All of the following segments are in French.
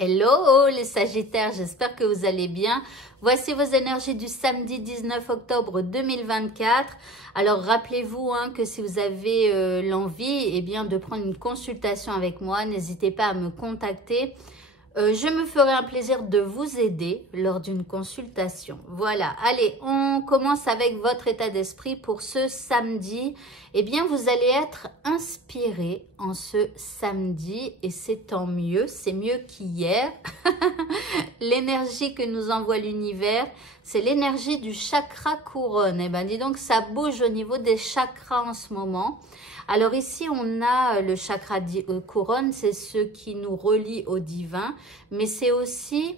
Hello les Sagittaires, j'espère que vous allez bien. Voici vos énergies du samedi 19 octobre 2024. Alors rappelez-vous que si vous avez l'envie de prendre une consultation avec moi, n'hésitez pas à me contacter. Je me ferai un plaisir de vous aider lors d'une consultation. Voilà, allez, on commence avec votre état d'esprit pour ce samedi. Eh bien, vous allez être inspiré en ce samedi et c'est tant mieux, c'est mieux qu'hier. L'énergie que nous envoie l'univers, c'est l'énergie du chakra couronne. Eh bien, dis donc, ça bouge au niveau des chakras en ce moment. Alors ici, on a le chakra couronne, c'est ce qui nous relie au divin, mais c'est aussi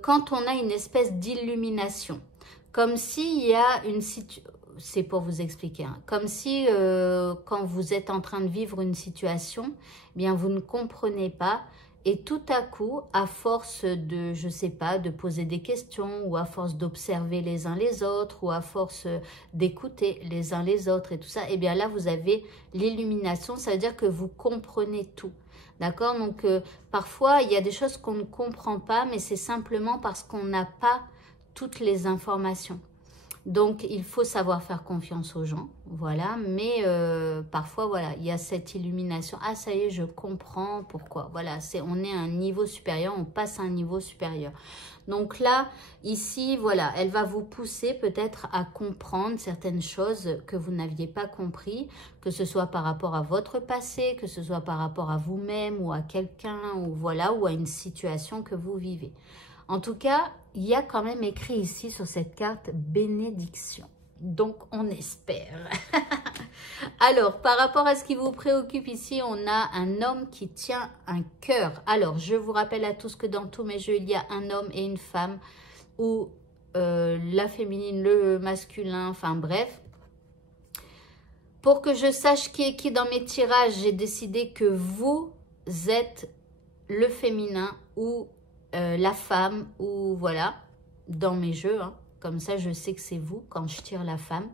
quand on a une espèce d'illumination. Comme s'il y a une situation, c'est pour vous expliquer, comme si quand vous êtes en train de vivre une situation, eh bien vous ne comprenez pas. Et tout à coup, à force de, je sais pas, de poser des questions ou à force d'observer les uns les autres ou à force d'écouter les uns les autres et tout ça, eh bien là, vous avez l'illumination. Ça veut dire que vous comprenez tout. D'accord? Donc, parfois, il y a des choses qu'on ne comprend pas, mais c'est simplement parce qu'on n'a pas toutes les informations. Donc, il faut savoir faire confiance aux gens, voilà. Mais parfois, voilà, il y a cette illumination. Ah, ça y est, je comprends pourquoi. Voilà, on est à un niveau supérieur, on passe à un niveau supérieur. Donc là, ici, voilà, elle va vous pousser peut-être à comprendre certaines choses que vous n'aviez pas compris, que ce soit par rapport à votre passé, que ce soit par rapport à vous-même ou à quelqu'un, ou voilà, ou à une situation que vous vivez. En tout cas, il y a quand même écrit ici sur cette carte bénédiction. Donc, on espère. Alors, par rapport à ce qui vous préoccupe ici, on a un homme qui tient un cœur. Alors, je vous rappelle à tous que dans tous mes jeux, il y a un homme et une femme, ou la féminine, le masculin, enfin bref. Pour que je sache qui est qui dans mes tirages, j'ai décidé que vous êtes le féminin ou la femme, ou voilà, dans mes jeux, comme ça je sais que c'est vous quand je tire la femme,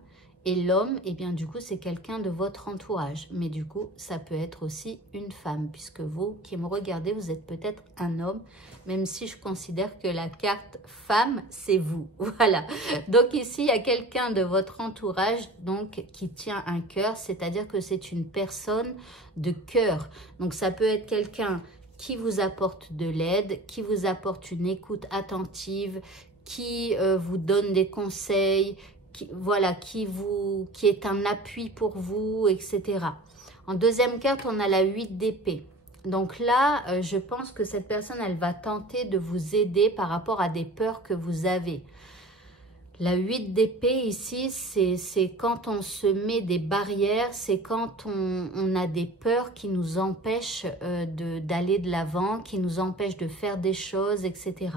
et l'homme, et bien du coup c'est quelqu'un de votre entourage, mais du coup ça peut être aussi une femme, puisque vous qui me regardez, vous êtes peut-être un homme, même si je considère que la carte femme c'est vous, voilà. Donc ici il y a quelqu'un de votre entourage donc qui tient un cœur, c'est-à-dire que c'est une personne de cœur, donc ça peut être quelqu'un qui vous apporte de l'aide, qui vous apporte une écoute attentive, qui vous donne des conseils, voilà, qui est un appui pour vous, etc. En deuxième carte, on a la 8 d'épée. Donc là, je pense que cette personne, elle va tenter de vous aider par rapport à des peurs que vous avez. La 8 d'épée ici, c'est quand on se met des barrières, c'est quand on a des peurs qui nous empêchent d'aller de l'avant, qui nous empêchent de faire des choses, etc.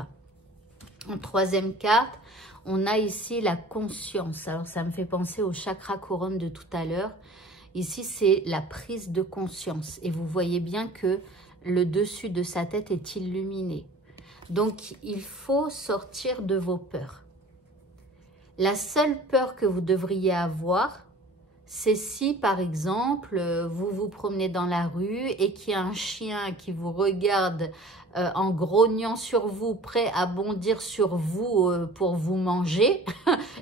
En troisième carte, on a ici la conscience. Alors ça me fait penser au chakra couronne de tout à l'heure. Ici, c'est la prise de conscience. Et vous voyez bien que le dessus de sa tête est illuminé. Donc, il faut sortir de vos peurs. La seule peur que vous devriez avoir, c'est si, par exemple, vous vous promenez dans la rue et qu'il y a un chien qui vous regarde en grognant sur vous, prêt à bondir sur vous pour vous manger.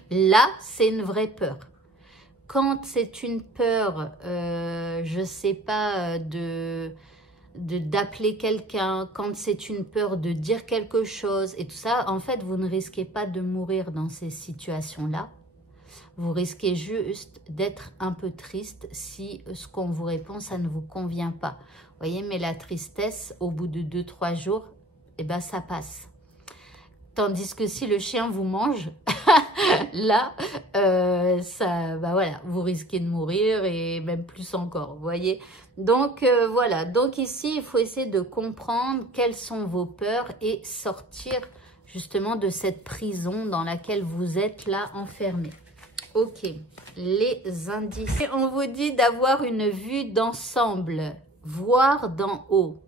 Là, c'est une vraie peur. Quand c'est une peur, je ne sais pas, d'appeler quelqu'un, quand c'est une peur de dire quelque chose et tout ça, en fait, vous ne risquez pas de mourir dans ces situations-là. Vous risquez juste d'être un peu triste si ce qu'on vous répond, ça ne vous convient pas. Vous voyez, mais la tristesse, au bout de 2-3 jours, eh ben, ça passe. Tandis que si le chien vous mange, là, voilà, vous risquez de mourir et même plus encore, vous voyez. Donc, voilà. Donc ici, il faut essayer de comprendre quelles sont vos peurs et sortir justement de cette prison dans laquelle vous êtes là enfermé. Ok, les indices. Et on vous dit d'avoir une vue d'ensemble, voir d'en haut.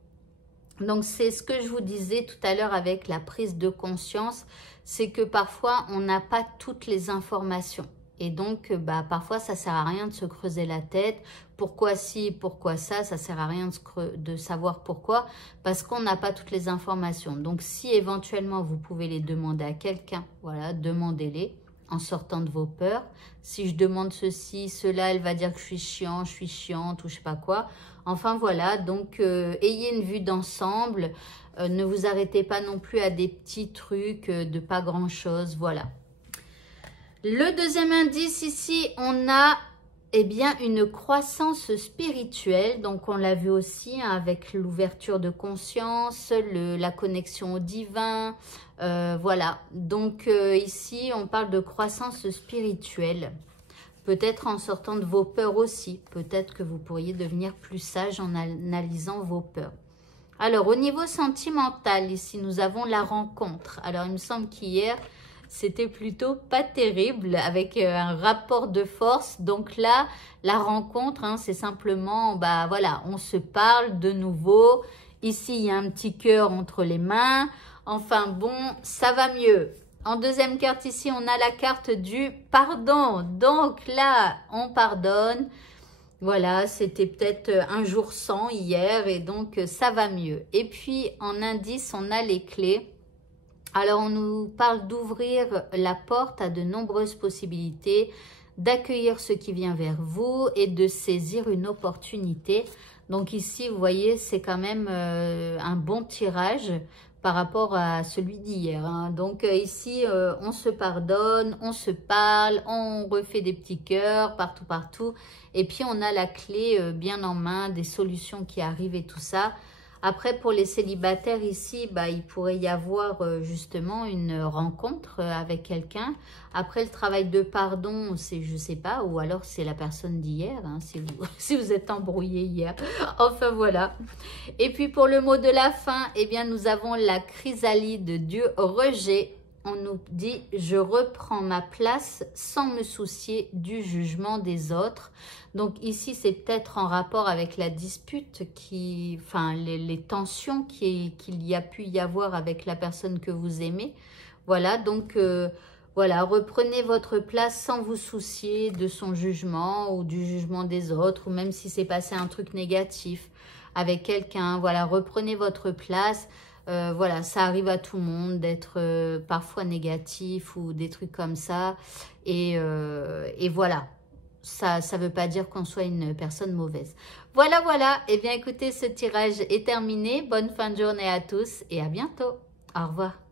Donc, c'est ce que je vous disais tout à l'heure avec la prise de conscience, c'est que parfois, on n'a pas toutes les informations. Et donc, bah, parfois, ça sert à rien de se creuser la tête. Pourquoi ci, pourquoi ça sert à rien de savoir pourquoi, parce qu'on n'a pas toutes les informations. Donc, si éventuellement, vous pouvez les demander à quelqu'un, voilà, demandez-les en sortant de vos peurs. Si je demande ceci, cela, elle va dire que je suis chiant, je suis chiante ou je sais pas quoi. Enfin, voilà, donc, ayez une vue d'ensemble. Ne vous arrêtez pas non plus à des petits trucs de pas grand-chose, voilà. Le deuxième indice ici, on a eh bien, une croissance spirituelle. Donc, on l'a vu aussi hein, avec l'ouverture de conscience, la connexion au divin. Voilà. Donc, ici, on parle de croissance spirituelle. Peut-être en sortant de vos peurs aussi. Peut-être que vous pourriez devenir plus sage en analysant vos peurs. Alors, au niveau sentimental, ici, nous avons la rencontre. Alors, il me semble qu'hier, c'était plutôt pas terrible avec un rapport de force. Donc là, la rencontre, hein, c'est simplement, bah voilà, on se parle de nouveau. Ici, il y a un petit cœur entre les mains. Enfin bon, ça va mieux. En deuxième carte ici, on a la carte du pardon. Donc là, on pardonne. Voilà, c'était peut-être un jour sans hier et donc ça va mieux. Et puis en indice, on a les clés. Alors, on nous parle d'ouvrir la porte à de nombreuses possibilités, d'accueillir ce qui vient vers vous et de saisir une opportunité. Donc ici, vous voyez, c'est quand même un bon tirage par rapport à celui d'hier. Hein. Donc ici, on se pardonne, on se parle, on refait des petits cœurs partout, partout. Et puis, on a la clé bien en main, des solutions qui arrivent et tout ça. Après, pour les célibataires ici, bah, il pourrait y avoir justement une rencontre avec quelqu'un. Après, le travail de pardon, c'est, je sais pas, ou alors c'est la personne d'hier, hein, si vous êtes embrouillé hier. Enfin, voilà. Et puis, pour le mot de la fin, eh bien, nous avons la chrysalide du rejet. On nous dit « Je reprends ma place sans me soucier du jugement des autres ». Donc ici, c'est peut-être en rapport avec la dispute, enfin les tensions qu'il y a pu y avoir avec la personne que vous aimez. Voilà, donc voilà, reprenez votre place sans vous soucier de son jugement ou du jugement des autres, ou même si c'est passé un truc négatif avec quelqu'un. Voilà, reprenez votre place. Voilà, ça arrive à tout le monde d'être parfois négatif ou des trucs comme ça. Et voilà, ça ne veut pas dire qu'on soit une personne mauvaise. Voilà, voilà. Eh bien, écoutez, ce tirage est terminé. Bonne fin de journée à tous et à bientôt. Au revoir.